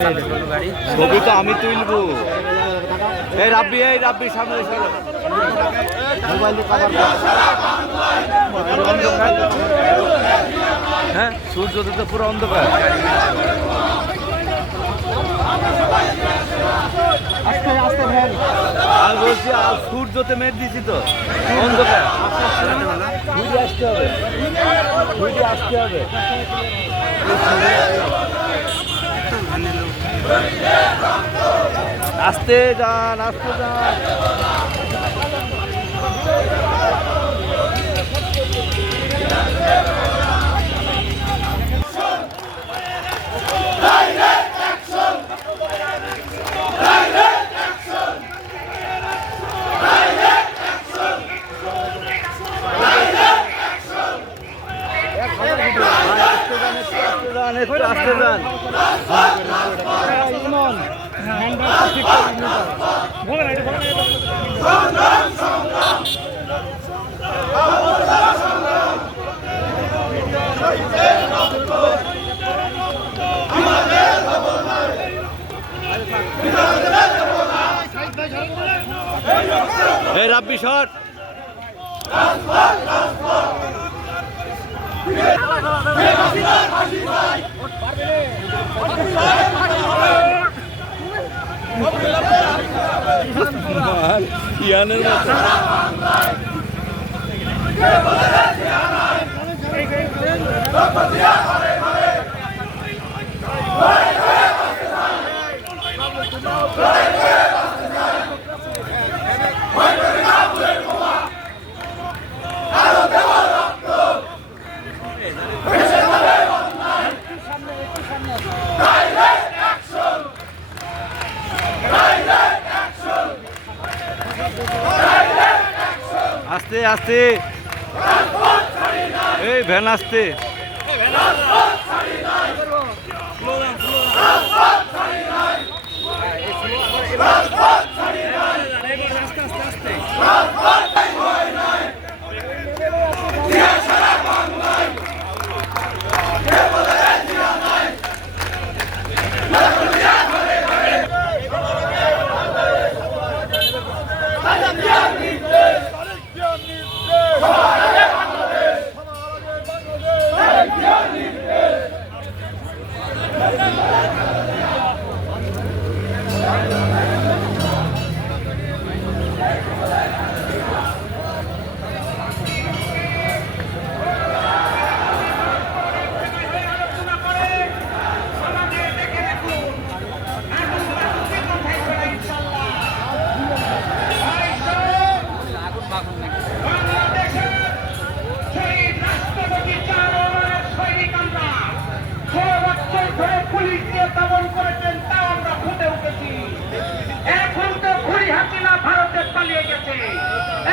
ছবি তো আমি তুলবো। এই রাব্বি সামনে হ্যাঁ, সূর্য তো পুরো অন্ধকার। আমি বলছি সূর্যতে মেঘ দিছি তো অন্ধকার। ঘুরে আসতে হবে। আস্তে যান। আস্তে যান। এই রাব্বি শট। ইয়ানের মতো আস্তে এই ভ্যান আস্তে।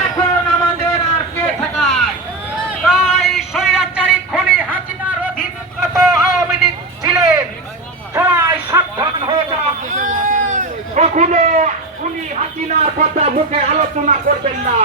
এখন আমাদের আর কে ঠেকায়? তাই স্বৈরাচারী খুনি হাসিনার অধীনগত আওয়ামী লীগ ছিলেন, সবাই সাবধান হয়ে যান। কখনো খুনি হাসিনার কথা মুখে আলোচনা করবেন না।